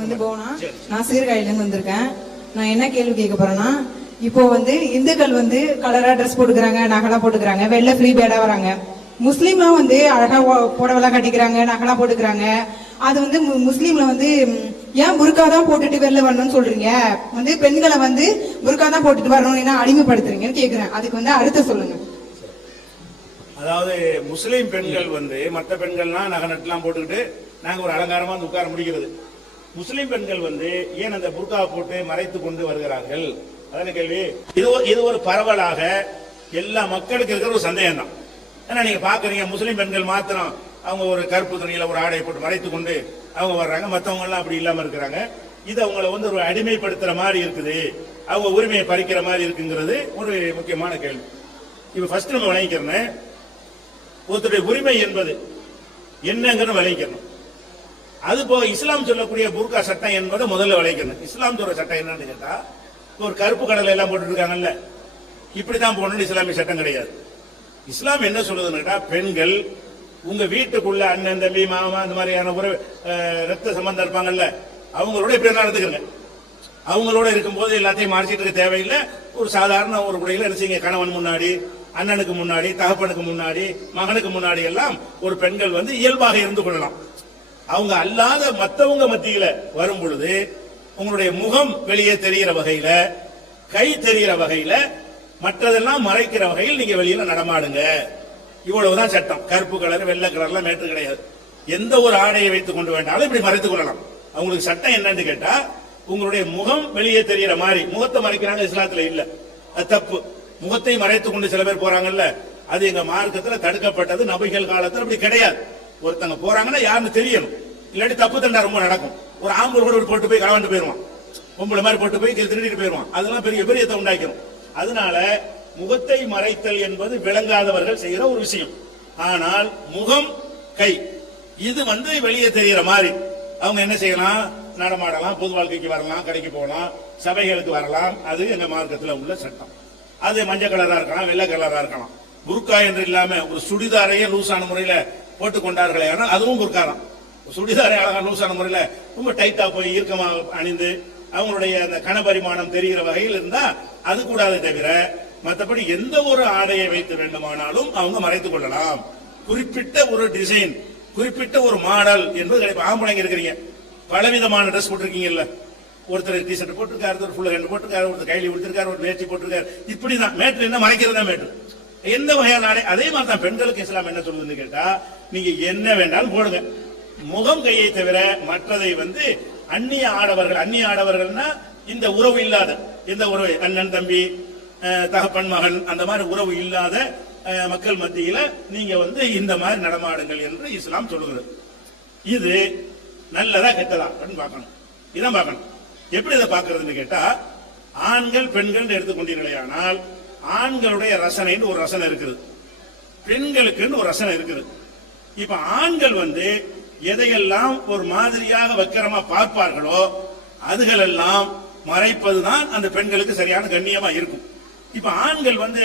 வந்து போனா நான் சீர்காழில வந்திருக்கேன். நான் என்ன கேள்வி கேட்க போறேன்னா, இப்போ வந்து இந்துக்கள் வந்து கலரா ட்ரெஸ் போட்டுக்கிறாங்க, நகலா போட்டுக்கிறாங்க, வெளில ஃப்ரீ பேடா வராங்க. முஸ்லீம்லாம் வந்து அழகா புடவெல்லாம் கட்டிக்கிறாங்க, நகலா போட்டுக்கிறாங்க. அது வந்து முஸ்லீம்ல வந்து ஏன் புர்கா தான் போட்டுட்டு வெளில வரணும்னு சொல்றீங்க? வந்து பெண்களை வந்து புர்கா தான் போட்டுட்டு வரணும் என்ன அடிமைப்படுத்துறீங்கன்னு கேக்குறேன். அதுக்கு வந்து அடுத்த சொல்லுங்க. அதாவது முஸ்லீம் பெண்கள் வந்து மற்ற பெண்கள்லாம் நகை நட்டுலாம் போட்டுக்கிட்டு நாங்க ஒரு அலங்காரமா வந்து உட்கார முடிகிறது. முஸ்லீம் பெண்கள் வந்து ஏன் அந்த புர்காவை போட்டு மறைத்து கொண்டு வருகிறார்கள்? அதான கேள்வி. இது ஒரு பரவலாக எல்லா மக்களுக்கு இருக்கிற ஒரு சந்தேகம் தான். ஏன்னா நீங்க பாக்குறீங்க முஸ்லீம் பெண்கள் மாத்திரம் அவங்க ஒரு கருப்பு துணியில ஒரு ஆடையை போட்டு மறைத்து கொண்டு அவங்க வர்றாங்க, மற்றவங்க எல்லாம் அப்படி இல்லாம இருக்கிறாங்க. இது அவங்களை வந்து ஒரு அடிமைப்படுத்துற மாதிரி இருக்குது, அவங்க உரிமையை பறிக்கிற மாதிரி இருக்குங்கிறது ஒரு முக்கியமான கேள்வி. இப்ப ஃபர்ஸ்ட் நம்ம விளங்கிக்கிறேன், ஒருத்தருடைய உரிமை என்பது என்னங்கிறது விளங்கிக்கணும். அது போக இஸ்லாம் சொல்லக்கூடிய புர்கா சட்டம் என்பதை முதல்ல விளங்கிக்கணும். இஸ்லாம் சொல்ற சட்டம் என்னன்னு கேட்டா, ஒரு கருப்பு கடலை எல்லாம் போட்டு இருக்காங்கல்ல, இப்படிதான் போகணும்னு இஸ்லாமிய சட்டம் கிடையாது. இஸ்லாம் என்ன சொல்லுதுன்னு கேட்டா, பெண்கள் உங்க வீட்டுக்குள்ள அண்ணன் தம்பி மாமா அந்த மாதிரியான ஒரு ரத்த சம்பந்தம் இருப்பாங்கல்ல, அவங்களோட இப்படி நடந்துக்குங்க. அவங்களோட இருக்கும்போது எல்லாத்தையும் மறைச்சிட்டு இருக்க தேவையில்லை. ஒரு சாதாரண ஒரு உடையில என்ன செய்யுங்க, கணவன் முன்னாடி, அண்ணனுக்கு முன்னாடி, தகப்பனுக்கு முன்னாடி, மகனுக்கு முன்னாடி எல்லாம் ஒரு பெண்கள் வந்து இயல்பாக இருந்து கொள்ளலாம். அவங்க அல்லாத மற்றவங்க மத்தியில வரும் பொழுது உங்களுடைய முகம் வெளியே தெரிகிற வகையில, கை தெரிகிற வகையில, மற்றதெல்லாம் மறைக்கிற வகையில் நீங்க வெளியில நடமாடுங்க. இவ்வளவுதான் சட்டம். கருப்பு கலர் வெள்ளை கலர்லாம் மேற்று கிடையாது. எந்த ஒரு ஆடையை வைத்துக் கொண்டு வேண்டாலும் இப்படி மறைத்துக் கொள்ளலாம். அவங்களுக்கு சட்டம் என்னன்னு கேட்டா, உங்களுடைய முகம் வெளியே தெரிகிற மாதிரி. முகத்தை மறைக்கிறாங்க இஸ்லாத்துல இல்ல, அது தப்பு. முகத்தை மறைத்துக் கொண்டு சில பேர் போறாங்கல்ல, அது எங்க மார்க்கத்துல தடுக்கப்பட்டது. நபிகள் காலத்துல அப்படி கிடையாது. ஒருத்தங்க போறாங்கன்னா யாருன்னு தெரியணும், இல்லாட்டி தப்பு தண்டா ரொம்ப நடக்கும். ஒரு ஆம்பளை கூட போட்டு போய் களவாண்டு போயிருவான், பொம்பளை மாதிரி போட்டு போய் திருடிட்டு போயிருவான். அதெல்லாம் பெரிய விபரீதத்தை உண்டாக்கணும். அதனால முகத்தை மறைத்தல் என்பது விளங்காதவர்கள் செய்யற ஒரு விஷயம். ஆனால் முகம், கை இது வந்து வெளியே தெரிகிற மாதிரி அவங்க என்ன செய்யலாம், நடமாடலாம், பொது வாழ்க்கைக்கு வரலாம், கடைக்கு போகலாம், சபைகளுக்கு வரலாம். அது எங்க மார்க்கத்தில் உள்ள சட்டம். அது மஞ்சள் கலரா இருக்கலாம், வெள்ளை கலரா இருக்கலாம். புர்கா என்று இல்லாம ஒரு சுடிதாரையே லூசான முறையில போட்டுக் கொண்டார்களே, ஆனால் அதுவும் புர்கா தான். சுடிதாரை அழகா லூசான முறையில ரொம்ப டைட்டா போய் இறுக்கமா அணிந்து அவங்களுடைய அந்த கனபரிமாணம் தெரிகிற வகையில் இருந்தா அது கூடாது. தவிர மற்றபடி எந்த ஒரு ஆடையை வைத்து வேண்டுமானாலும் அவங்க மறைத்துக் கொள்ளலாம். குறிப்பிட்ட ஒரு டிசைன், குறிப்பிட்ட ஒரு மாடல் என்பது கிடையாது. ஆம்பளைங்க இருக்கிறீங்க, பலவிதமான ட்ரெஸ் போட்டிருக்கீங்கல்ல, ஒருத்தர் டிஷர்ட் போட்டிருக்காரு, ஒருத்தர் ஃபுல் ஹேண்ட் போட்டிருக்காரு, ஒருத்தர் கைலி கொடுத்திருக்காரு, ஒரு வேஷ்டி போட்டிருக்காரு. இப்படிதான் மேட்ரு என்ன மறைக்கிறது தான் மேட்ரு. எந்த வகையான ஆடை. அதே மாதிரி தான் பெண்களுக்கு இஸ்லாம் என்ன சொல்லுதுன்னு கேட்டா, நீங்க என்ன வேண்டாலும் போடுங்க, முகம் கையை தவிர மற்றதை வந்து அந்நிய ஆடவர்கள், அந்நிய ஆடவர்கள்னா இந்த உறவு இல்லாத, எந்த உறவு, அண்ணன் தம்பி, தகப்பன் மகன், அந்த மாதிரி உறவு இல்லாத மக்கள் மத்தியில நீங்க வந்து இந்த மாதிரி நடமாடுங்கள் என்று இஸ்லாம் சொல்லுகிறது. இது நல்லதா கெட்டதா பார்க்கணும். இதான் பார்க்கணும். எப்படி இதை பார்க்கறதுன்னு கேட்டா, ஆண்கள் பெண்கள் எடுத்துக்கொண்டீர்களேயானால் ஆண்களுடைய ரசனைன்னு ஒரு ரசனை இருக்குது, பெண்களுக்குன்னு ஒரு ரசனை இருக்குது. இப்ப ஆண்கள் வந்து எதையெல்லாம் ஒரு மாதிரியாக வக்கரமா பார்ப்பார்களோ அதுகளெல்லாம் மறைப்பதுதான் அந்த பெண்களுக்கு சரியான கண்ணியமா இருக்கும். இப்ப ஆண்கள் வந்து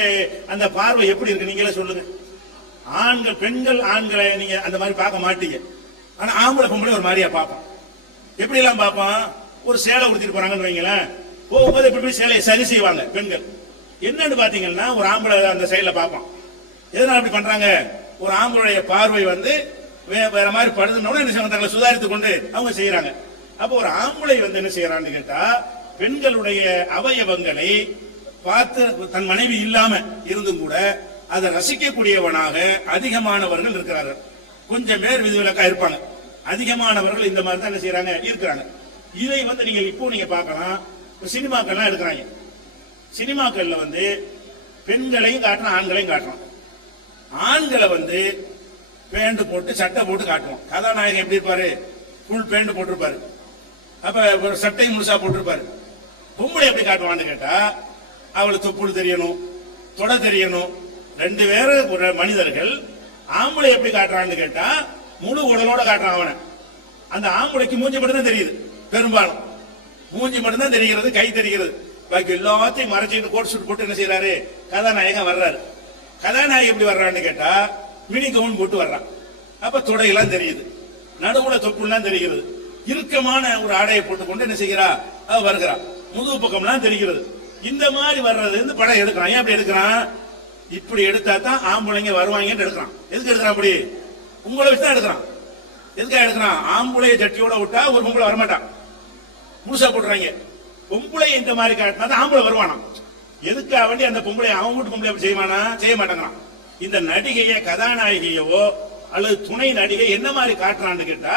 அந்த பார்வை எப்படி இருக்கு நீங்களே சொல்லுங்க. ஆண்கள் பெண்கள் ஆண்களை நீங்க அந்த மாதிரி பார்க்க மாட்டீங்க. ஆனா ஆம்பளை பொம்பளை ஒரு மாதிரியா பார்ப்போம். எப்படி எல்லாம் பார்ப்போம், ஒரு சேலை உடுத்திட்டு போறாங்கன்னு வைங்களேன், போகும்போது எப்படி போய் சேலையை சரி செய்வாங்க பெண்கள். என்னன்னு பாத்தீங்கன்னா, ஒரு ஆம்பளை அந்த சைட்ல பார்ப்போம். எதனால அப்படி பண்றாங்க, ஒரு ஆம்பளுடைய பார்வை வந்து வேற மாதிரி படுதுன்னு என்ன செய்வாங்க, தங்களை சுதாரித்துக் கொண்டு அவங்க செய்யறாங்க. அப்போ ஒரு ஆம்பளை வந்து என்ன செய்யறான்னு கேட்டா, பெண்களுடைய அவயவங்களை பார்த்து தன் மனைவி இல்லாம இருந்தும் கூட அதை ரசிக்கக்கூடியவனாக அதிகமானவர்கள் இருக்கிறார்கள். கொஞ்சம் பேர் விதிவிலக்கா இருப்பாங்க, அதிகமானவர்கள் இந்த மாதிரி தான் என்ன செய்யறாங்க, இருக்கிறாங்க. இதை வந்து நீங்க இப்போ நீங்க பார்க்கலாம். சினிமாக்கள்லாம் எடுக்கிறாங்க, சினிமாக்கள்ல வந்து பெண்களையும் காட்டுறான், ஆண்களையும் காட்டுறான். ஆண்களை வந்து பேண்ட் போட்டு சட்டை போட்டு காட்டுவோம். கதாநாயகன் எப்படி இருப்பாரு, ஃபுல் பேண்ட் போட்டிருப்பாரு, அப்ப ஒரு சட்டையும் முழுசா போட்டிருப்பாரு. பொம்பளை எப்படி காட்டுவான்னு கேட்டா, அவளுக்கு தொப்புள் தெரியணும், தொட தெரியணும். ரெண்டு பேரும் ஒரு மனிதர்கள். ஆம்பளை எப்படி காட்டுறான்னு கேட்டா, முழு உடலோட காட்டுறான் அவனை. அந்த ஆம்பளைக்கு மூஞ்சி மட்டும்தான் தெரியுது, பெரும்பாலும் மூஞ்சி மட்டும்தான் தெரிகிறது, கை தெரிகிறது. பாக்கி எல்லாத்தையும் மறைச்சிட்டு கோட் சூட் போட்டு என்ன செய்யறாரு, கதாநாயகன் வர்றாரு. கதாநாயகன் எப்படி வர்றான்னு கேட்டா, மினி கவுன் போட்டு வர்றான். அப்ப தொடையெல்லாம் தெரியுது, நடுவுல தொப்புலாம் தெரிகிறது. இறுக்கமான ஒரு ஆடையை போட்டுக்கொண்டு என்ன செய்கிறா, வருகிறா, முதுகு பக்கம்லாம் தெரிகிறது. இந்த மாதிரி வர்றது வந்து படம் எடுக்கிறான். ஏன் அப்படி எடுக்கிறான்? இப்படி எடுத்தா தான் ஆம்பளைங்க வருவாங்கன்னு எடுக்கிறான். எதுக்கு எடுக்கிறான்? அப்படி உங்களை வச்சு தான் எடுக்கிறான். எதுக்காக எடுக்கிறான்? ஆம்பளைய ஜட்டியோட விட்டா ஒரு பொம்பளை வரமாட்டான், முழுசா போட்டுறாங்க. பொம்பளை இந்த மாதிரி காட்டினா தான் ஆம்பளை வருவானா. எதுக்காக வேண்டி அந்த பொம்பளை அவன் வீட்டு பொம்பளை அப்படி செய்வானா? செய்ய மாட்டாங்கிறான். இந்த நடிகைய கதாநாயகியவோ அல்லது துணை நடிகை என்ன மாதிரி காட்டுறான்னு கேட்டா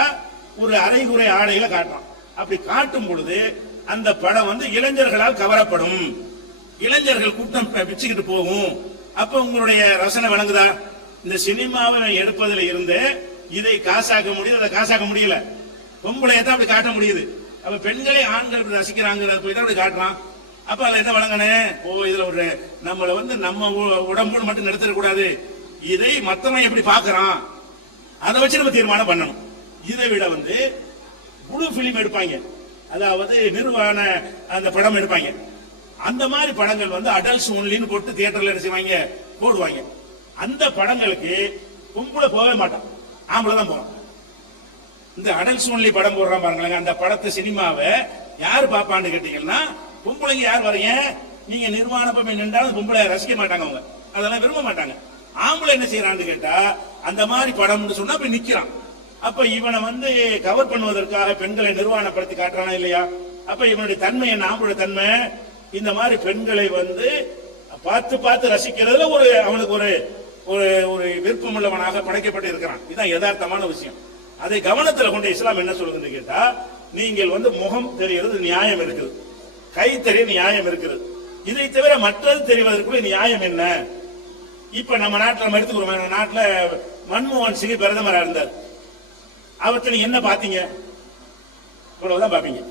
ஒரு அரைகுறை ஆடையில காட்டுறான். அப்படி காட்டும் பொழுது அந்த படம் வந்து இளைஞர்களால் கவரப்படும், இளைஞர்கள் கூட்டம் பிச்சுக்கிட்டு போகும். அப்ப உங்களுடைய ரசனை விளங்குதா? இந்த சினிமாவை எடுப்பதில் இருந்து இதை காசாக்க முடியுது, அதை காசாக்க முடியல. பொம்பளை தான் அப்படி காட்ட முடியுது. அப்ப பெண்களை ஆண்கள் ரசிக்கிறாங்க போய் தான் அப்படி காட்டுறான். அப்ப அதுல என்ன வழங்கனே? ஓ, இதுல ஒரு நம்மள வந்து நம்ம உடம்போடு மட்டும் நிறுத்திடக்கூடாது, இதை மத்தவன் எப்படி பாக்குறான் அதை வச்சு நம்ம தீர்மானம் பண்ணணும். இதை விட வந்து புளு பிலிம் எடுப்பாங்க, அதாவது நிர்வாண அந்த படம் எடுப்பாங்க. அந்த மாதிரி படங்கள் வந்து அடல்ட்ஸ் ஒன்லின்னு போட்டு தியேட்டர்ல என்ன செய்வாங்க, போடுவாங்க. அந்த படங்களுக்கு பொம்பளை போகவே மாட்டான், ஆம்பளை தான் போறான். இந்த அடல்ட்ஸ் ஒன்லி படம் போடுறான் பாருங்களேன், அந்த படத்தை சினிமாவை யாரு பாப்பான்னு கேட்டீங்கன்னா பொம்பளைங்க யார் வரீங்க, நீங்க நிர்வாணப்பமே நின்றாலும் பொம்பளை ரசிக்க மாட்டாங்க, அவங்க அதெல்லாம் விரும்ப மாட்டாங்க. ஆம்பளை என்ன செய்யறான்னு கேட்டா அந்த மாதிரி படம்னு சொன்னா போய் நிக்கிறான். அப்ப இவனை வந்து கவர் பண்ணுவதற்காக பெண்களை நிர்வாணப்படுத்தி காட்டுறானா இல்லையா? அப்ப இவனுடைய தன்மை என்ன? ஆம்பளை தன்மை இந்த மாதிரி பெண்களை வந்து பார்த்து பார்த்து ரசிக்கிறதுல ஒரு அவனுக்கு ஒரு ஒரு விருப்பம் உள்ளவனாக படைக்கப்பட்டு இருக்கிறான். இதுதான் யதார்த்தமான விஷயம். அதை கவனத்தில் கொண்டு இஸ்லாம் என்ன சொல்லுதுன்னு கேட்டா, நீங்கள் வந்து முகம் தெரிகிறது நியாயம் இருக்குது, கை தெரிய நியாயம் இருக்குது, இதை தவிர மற்றது தெரிவதற்குள்ள நியாயம் என்ன? இப்ப நம்ம நாட்டில் நம்ம எடுத்துக்கிறோம், நாட்டில் மன்மோகன் சிங் பிரதமரா இருந்தார். அவர்கிட்ட நீங்க என்ன பாத்தீங்க? இவ்வளவுதான் பாப்பீங்க,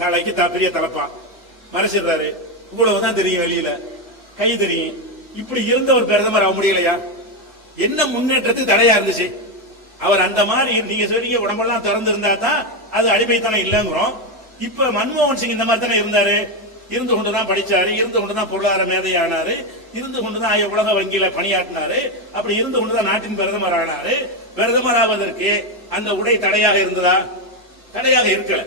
தலைக்கு பெரிய தலப்பா மறைச்சிடுறாரு, இவ்வளவுதான் தெரியும், வெளியில கை தெரியும். இப்படி இருந்த ஒரு பிரதமர் ஆக முடியலையா? என்ன முன்னேற்றத்துக்கு தடையா இருந்துச்சு? அவர் அந்த மாதிரி நீங்க சொல்றீங்க உடம்பெல்லாம் திறந்து இருந்தா தான் அது அடிமைத்தானே இல்லைங்கிறோம். இப்ப மன்மோகன் சிங் இந்த மாதிரி தானே இருந்தாரு, இருந்து கொண்டுதான் படிச்சாரு, இருந்து கொண்டுதான் பொருளாதார மேதையானாரு, இருந்து கொண்டுதான் உலக வங்கியில பணியாற்றினாரு, அப்படி இருந்து கொண்டுதான் நாட்டின் பிரதமர் ஆனாரு. பிரதமர் ஆவதற்கு அந்த உடை தடையாக இருந்ததா? தடையாக இருக்கல.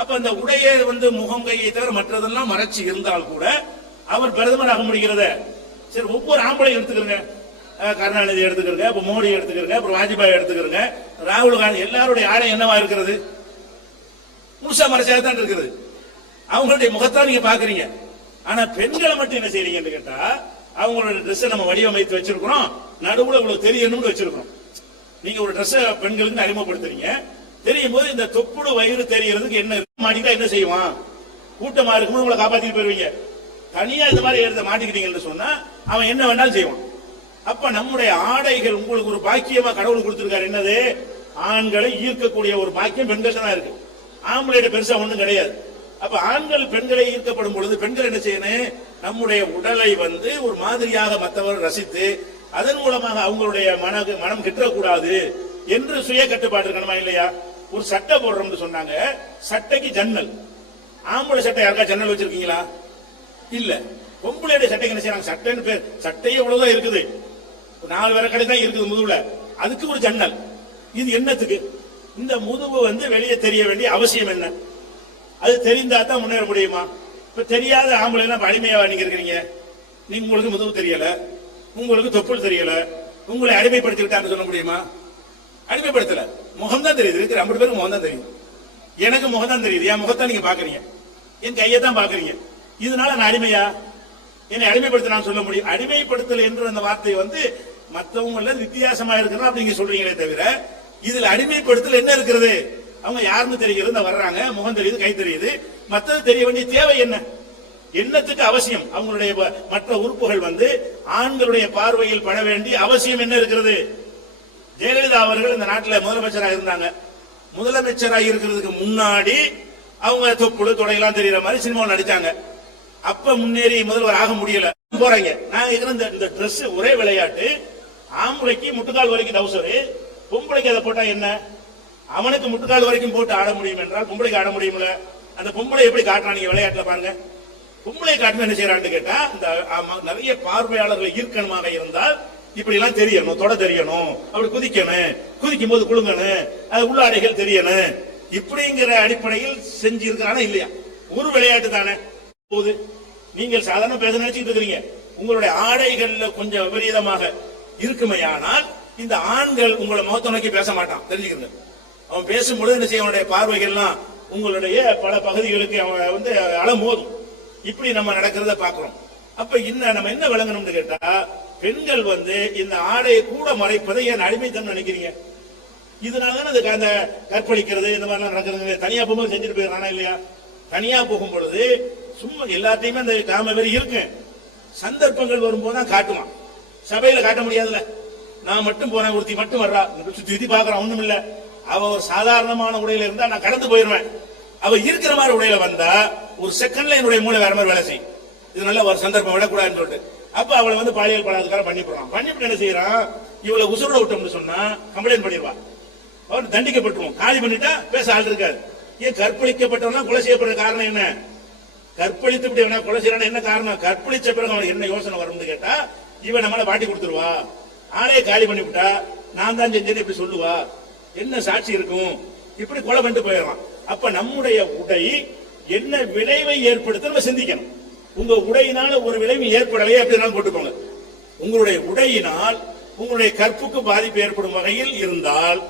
அப்ப அந்த உடையை வந்து முகம் கையை தவிர மற்றதெல்லாம் மறைச்சு இருந்தால் கூட அவர் பிரதமர் ஆக முடிகிறத. சரி, ஒவ்வொரு ஆம்பளையும் எடுத்துக்கிறங்க, கருணாநிதி எடுத்துக்கிறங்க, இப்ப மோடி எடுத்துக்கிறங்க, அப்புறம் வாஜ்பாய் எடுத்துக்கிறங்க, ராகுல் காந்தி, எல்லாருடைய ஆடை என்னவா இருக்கிறது? முழுசா மறைச்சாக தான் இருக்கிறது. அவங்களுடைய முகத்தான் நீங்க பாக்குறீங்க. ஆனா பெண்களை மட்டும் என்ன செய்றீங்கன்னு கேட்டா, அவங்களோட ட்ரெஸ் நம்ம வடிவமைத்து வச்சிருக்கிறோம், நடுவுல உங்களுக்கு தெரியணும்னு வச்சிருக்கோம். நீங்க ஒரு ட்ரெஸ் பெண்களுக்கு அறிமுகப்படுத்துறீங்க, தெரியும் போது இந்த தொப்புடு வயிறு தெரியறதுக்கு என்ன மாட்டிக்கிட்டா என்ன செய்வான்? கூட்டமா இருக்கும்போது உங்களை காப்பாத்திட்டு போயிருவீங்க. தனியா இந்த மாதிரி எடுத்து மாட்டிக்கிட்டீங்கன்னு சொன்னா அவன் என்ன வேணாலும் செய்வான். அப்ப நம்முடைய ஆடைகள் உங்களுக்கு ஒரு பாக்கியமா கடவுள் கொடுத்திருக்காரு. என்னது? ஆண்களை ஈர்க்கக்கூடிய ஒரு பாக்கியம் பெண்கள் தான் இருக்கு, ஆம்பளையிட பெருசா ஒண்ணும் கிடையாது. அப்ப ஆண்கள் பெண்களை ஈர்க்கப்படும் பொழுது பெண்கள் என்ன செய்யணும்? நம்முடைய உடலை வந்து ஒரு மாதிரியாக மற்றவர் ரசித்து அதன் மூலமாக அவங்களுடைய மனம் கிட்டக்கூடாது என்று சுய கட்டுப்பாடு இருக்கணுமா இல்லையா? ஒரு சட்டை போடுறோம்னு சொன்னாங்க, சட்டைக்கு ஜன்னல். ஆம்பளை சட்டை யாருக்கா ஜன்னல் வச்சிருக்கீங்களா? இல்ல. பொம்பளையுடைய சட்டைக்கு என்ன செய்யறாங்க? சட்டைன்னு பேர், சட்டையே இவ்வளவுதான் இருக்குது, 4 வேற கடை தான் இருக்குது முதுகுல, அதுக்கு ஒரு ஜன்னல். இது என்னத்துக்கு? இந்த முதுகு வந்து வெளியே தெரிய வேண்டிய அவசியம் என்ன? அது தெரிந்தா தான் முன்னேற முடியுமா? இப்ப தெரியாத ஆம்பளை எல்லாம் அடிமையாவா நீங்க இருக்கிறீங்க? நீங்க உங்களுக்கு முதுகு தெரியல, உங்களுக்கு தொப்புள் தெரியல, உங்களை அடிமைப்படுத்தி விட்டான்னு சொல்ல முடியுமா? அடிமைப்படுத்தல, முகம் தான் தெரியுது. இருக்கிற 50 பேருக்கு முகம் தான் தெரியுது. எனக்கு முகம் தான் தெரியுது, என் முகத்தான் நீங்க பாக்குறீங்க, என் கையை தான் பாக்குறீங்க. இதனால நான் அடிமையா? என்னை அடிமைப்படுத்த நான் சொல்ல முடியும்? அடிமைப்படுத்தல் என்ற அந்த வார்த்தை வந்து மற்றவங்க வித்தியாசமா இருக்கிறதா அப்படிங்க சொல்றீங்களே தவிர, இதுல அடிமைப்படுத்தல் என்ன இருக்கிறது? அவங்க யாருன்னு தெரிகிறது, வர்றாங்க, முகம் தெரியுது, கை தெரியுது, மற்றது தெரிய வேண்டிய தேவை என்ன? என்னத்துக்கு அவசியம்? அவங்களுடைய மற்ற உறுப்புகள் வந்து ஆண்களுடைய பார்வையில் பட வேண்டிய அவசியம் என்ன இருக்கிறது? ஜெயலலிதா அவர்கள் இந்த நாட்டில் முதலமைச்சராக இருந்தாங்க. முதலமைச்சராக இருக்கிறதுக்கு முன்னாடி அவங்க தொப்புடு தொடையெல்லாம் தெரியற மாதிரி சினிமாவில் நடிச்சாங்க. அப்ப முன்னேறி முதல்வர் ஆக முடியல, போறாங்க. நாங்க இருக்கிற இந்த ட்ரெஸ் ஒரே விளையாட்டு, ஆம்பளைக்கு முட்டுக்கால் வரைக்கும் டவுசரு, பொம்பளைக்கு அதை போட்டா என்ன? அவனுக்கு முட்டுக்கால் வரைக்கும் போட்டு ஆட முடியும் என்றால் பொம்பளைக்கு ஆட முடியும்ல? அந்த பொம்பளை எப்படி காட்டுறான் நீங்க விளையாட்டுல பாருங்க. பொம்பளை காட்டு என்ன செய்யறான்னு கேட்டா, இந்த நிறைய பார்வையாளர்கள் ஈர்க்கணுமாக இருந்தால் இப்படி எல்லாம் தெரியணும், தொட தெரியணும், அப்படி குதிக்கணும், குதிக்கும் போது குலுங்கணும், அது உள்ளாடைகள் தெரியணும், இப்படிங்கிற அடிப்படையில் செஞ்சு இருக்கிறானா இல்லையா? ஒரு விளையாட்டு தானே போது. நீங்கள் சாதாரண பேச நினைச்சிட்டு இருக்கிறீங்க, உங்களுடைய ஆடைகள்ல கொஞ்சம் விபரீதமாக இருக்குமையானால் இந்த ஆண்கள் உங்களை முகத்தை நோக்கி பேச மாட்டான், தெரிஞ்சுக்கிறீங்க. அவன் பேசும்பொழுது என்ன செய்ய, அவனுடைய பார்வைகள்லாம் உங்களுடைய பல பகுதிகளுக்கு அவன் வந்து அலமோதும். இப்படி நம்ம நடக்கிறத பாக்குறோம். அப்ப நம்ம என்ன விளங்கணும்னு கேட்டா, பெண்கள் வந்து இந்த ஆடையை கூட மறைப்பதை ஏன் அடிமைத்தனம் நினைக்கிறீங்க? இதனாலதான் அந்த கற்பழிக்கிறது இந்த மாதிரிலாம் நடக்கிறது. தனியா போகும்போது செஞ்சுட்டு போயிடறானா இல்லையா? தனியா போகும் பொழுது சும்மா எல்லாத்தையுமே அந்த காம வெறி இருக்கு. சந்தர்ப்பங்கள் வரும்போது தான் காட்டுவான். சபையில காட்ட முடியாதுல்ல. நான் மட்டும் போறேன், ஒருத்தி மட்டும் வர்றா, சுத்தி பாக்குறான், ஒண்ணும் இல்ல. அவ ஒரு சாதாரணமான உடையில இருந்தா நான் கடந்து போயிருவேன். அவ இருக்கிற மாதிரி உடையில வந்தா ஒரு செகண்ட்ல என்னுடைய மூளை வேற மாதிரி வேலை செய்யும். இது நல்ல ஒரு சந்தர்ப்பம் விடக்கூடாதுன்னு சொல்லிட்டு அப்ப அவளை வந்து பாலியல் பலாத்காரம் பண்ணி போறான். பண்ணிவிட்டு என்ன செய்யறான், இவளை உசுரோட விட்டோம்னு சொன்னா கம்ப்ளைண்ட் பண்ணிடுவா, அவன் தண்டிக்கப்பட்டுருவோம். காலி பண்ணிட்டா பேச ஆள் இருக்காது. ஏன் கற்பழிக்கப்பட்டவனா கொலை செய்யப்படுற காரணம் என்ன? கற்பழித்து விட்டு கொலை செய்யறான என்ன காரணம்? கற்பழிச்ச பிறகு அவனுக்கு என்ன யோசனை வரும்னு கேட்டா, இவன் நம்மளை பாட்டி கொடுத்துருவா, ஆளையே காலி பண்ணி விட்டா நான் தான் செஞ்சேன்னு இப்படி சொல்லுவா, என்ன சாட்சி இருக்கும், இப்படி கொலை பண்ணிட்டு போயிடலாம். அப்ப நம்முடைய உடை என்ன விளைவை ஏற்படுத்த நம்ம சிந்திக்கணும். உங்க உடையினால ஒரு விளைவு ஏற்படலையே அப்படின்னாலும் போட்டுக்கோங்க. உங்களுடைய உடையினால் உங்களுடைய கற்புக்கு பாதிப்பு ஏற்படும் வகையில் இருந்தால்,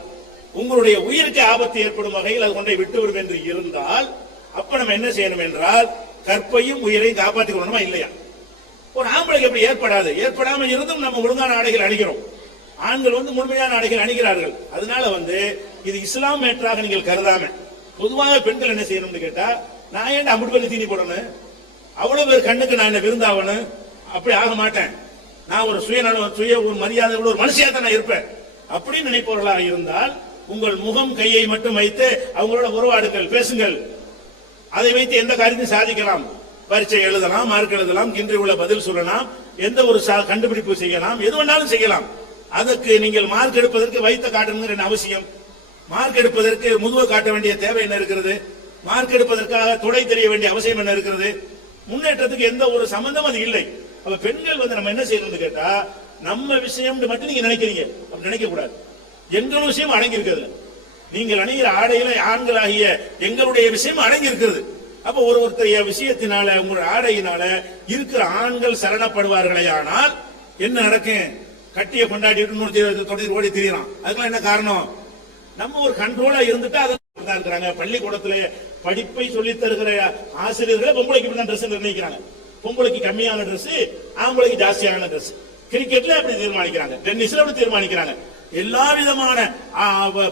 உங்களுடைய உயிருக்கு ஆபத்து ஏற்படும் வகையில் அது கொண்டை விட்டு வரும் என்று இருந்தால், அப்ப நம்ம என்ன செய்யணும் என்றால் கற்பையும் உயிரையும் காப்பாற்றிக் கொள்ளணுமா இல்லையா? ஒரு ஆம்பளைக்கு அப்படி ஏற்படாது. ஏற்படாம இருந்தும் நம்ம ஒழுங்கான ஆடைகள் அணிகிறோம். ஆண்கள் வந்து முழுமையான ஆடைகள் அணிகிறார்கள். அதனால வந்து இது இஸ்லாம் மேற்றாக நீங்கள் கருதாம, பொதுவாக பெண்கள் என்ன செய்யணும்னு கேட்டா, நான் ஏன் அம்புட்டு பேருக்கு தீனி போடணும், அவ்வளவு பேர் கண்ணுக்கு நான் என்ன விருந்தாவணும், அப்படி ஆக மாட்டேன். நான் ஒரு சுய ஒரு மரியாதை ஒரு மனுஷியா தான் நான் இருப்பேன் அப்படின்னு நினைப்பவர்களாக இருந்தால், உங்கள் முகம் கையை மட்டும் வைத்து அவங்களோட உறவாடுங்கள், பேசுங்கள். அதை வைத்து எந்த காரியத்தையும் சாதிக்கலாம். பரீட்சை எழுதலாம், மார்க் எழுதலாம், இன்று உள்ள பதில் சொல்லலாம், எந்த ஒரு கண்டுபிடிப்பு செய்யலாம், எது வேணாலும் செய்யலாம். அதற்கு நீங்கள் மார்க் எடுப்பதற்கு வைத்த காட்டணுங்கிற என்ன அவசியம்? மார்க் எடுப்பதற்கு முதுவை காட்ட வேண்டிய தேவை என்ன இருக்கிறது? மார்க் எடுப்பதற்காக துடை தெரிய வேண்டிய அவசியம் என்ன இருக்கிறது? முன்னேற்றத்துக்கு எந்த ஒரு சம்பந்தம் அது இல்லை. அப்ப பெண்கள் வந்து நம்ம என்ன செய்யணும்னு கேட்டா, நம்ம விஷயம் மட்டும் நீங்க நினைக்கிறீங்க, அப்படி நினைக்க கூடாது. எங்கள் விஷயம் அடங்கி இருக்கிறது. நீங்கள் அணிகிற ஆடையில ஆண்களாகிய எங்களுடைய விஷயம் அடங்கி இருக்கிறது. அப்ப ஒருத்தரைய விஷயத்தினால உங்களுடைய ஆடையினால இருக்கிற ஆண்கள் சரணப்படுவார்களே ஆனால் என்ன நடக்கும்? கட்டிய கொண்டாடி ஓடி திரியலாம். அதுக்கெல்லாம் என்ன காரணம்? நம்ம ஒரு கண்ட்ரோலா இருந்துட்டா அதான் இருக்கிறாங்க. பள்ளிக்கூடத்துல படிப்பை சொல்லி தருகிற ஆசிரியர்களை பொம்பளைக்கு இப்படி ட்ரெஸ் நிர்ணயிக்கிறாங்க. பொம்பளைக்கு கம்மியான ட்ரெஸ், ஆம்பளைக்கு ஜாஸ்தியான ட்ரெஸ். கிரிக்கெட்ல அப்படி தீர்மானிக்கிறாங்க, டென்னிஸ்ல அப்படி தீர்மானிக்கிறாங்க. எல்லா விதமான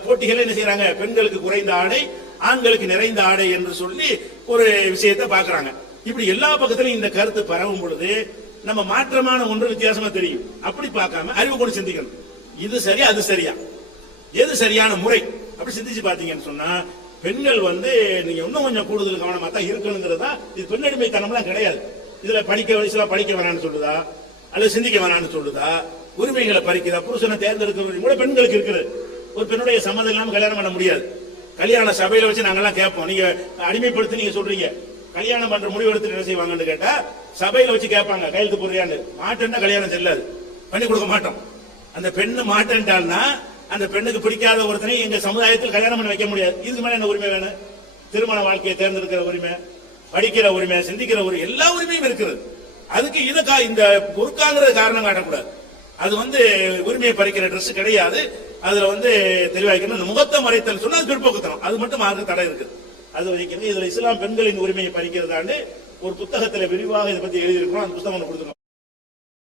போட்டிகளை என்ன செய்யறாங்க, பெண்களுக்கு குறைந்த ஆடை, ஆண்களுக்கு நிறைந்த ஆடை என்று சொல்லி ஒரு விஷயத்தை பாக்குறாங்க. இப்படி எல்லா பக்கத்திலும் இந்த கருத்து பரவும் பொழுது நம்ம மாற்றமான ஒன்று வித்தியாசமா தெரியும். அப்படி பார்க்காம அறிவு கொண்டு சிந்திக்கணும். இது சரியா, அது சரியா, எது சரியான முறை அப்படி சிந்திச்சு பாத்தீங்கன்னு சொன்னா, பெண்கள் வந்து நீங்க இன்னும் கொஞ்சம் கூடுதல் கவனமா தான் இருக்கணுங்கிறதா. இது பெண்ணடிமைத்தனம்லாம் கிடையாது. இதுல படிக்க வயசுல படிக்க வேணாம்னு சொல்லுதா, அல்லது சிந்திக்க வேணாம்னு சொல்லுதா, உரிமைகளை பறிக்குதா, புருஷனை தேர்ந்தெடுக்க உரிமை கூட பெண்களுக்கு இருக்குது. ஒரு பெண்ணுடைய சம்மதம் இல்லாம கல்யாணம் பண்ண முடியாது. கல்யாண சபையில வச்சு நாங்கெல்லாம் கேட்போம், நீங்க அடிமைப்படுத்தி நீங்க சொல்றீங்க, கல்யாணம் பண்ற முடிவு எடுத்து என்ன செய்வாங்கன்னு கேட்டா, சபையில வச்சு கேட்பாங்க, கையெழுத்து போடுறியான்னு. மாட்டேன்னா கல்யாணம் செல்லாது, பண்ணி கொடுக்க மாட்டோம். அந்த பெண்ணு மாட்டேன்ட்டால்னா அந்த பெண்ணுக்கு பிடிக்காத ஒருத்தனை எங்க சமுதாயத்தில் கல்யாணம் பண்ண வைக்க முடியாது. இதுக்கு மேல என்ன உரிமை வேணும்? திருமண வாழ்க்கையை தேர்ந்தெடுக்கிற உரிமை, படிக்கிற உரிமை, சிந்திக்கிற உரிமை, எல்லா உரிமையும் இருக்கிறது. அதுக்கு இந்த பொறுக்காங்கிறது காரணம் காட்டக்கூடாது. அது வந்து உரிமையை பறிக்கிற ட்ரெஸ் கிடையாது. அதுல வந்து தெளிவாக்கணும். முகத்தை மறைத்தல் சொன்னா அது பிற்போக்குத்தனம், அது மட்டும் மார்க்கு தடை இருக்கு. அது வைக்கிறது. இதுல இஸ்லாம் பெண்களின் உரிமையை பறிக்கிறதாண்டு ஒரு புத்தகத்துல விரிவாக இதை பத்தி எழுதியிருக்கிறோம். அந்த புத்தகம் கொடுத்துருக்கோம்.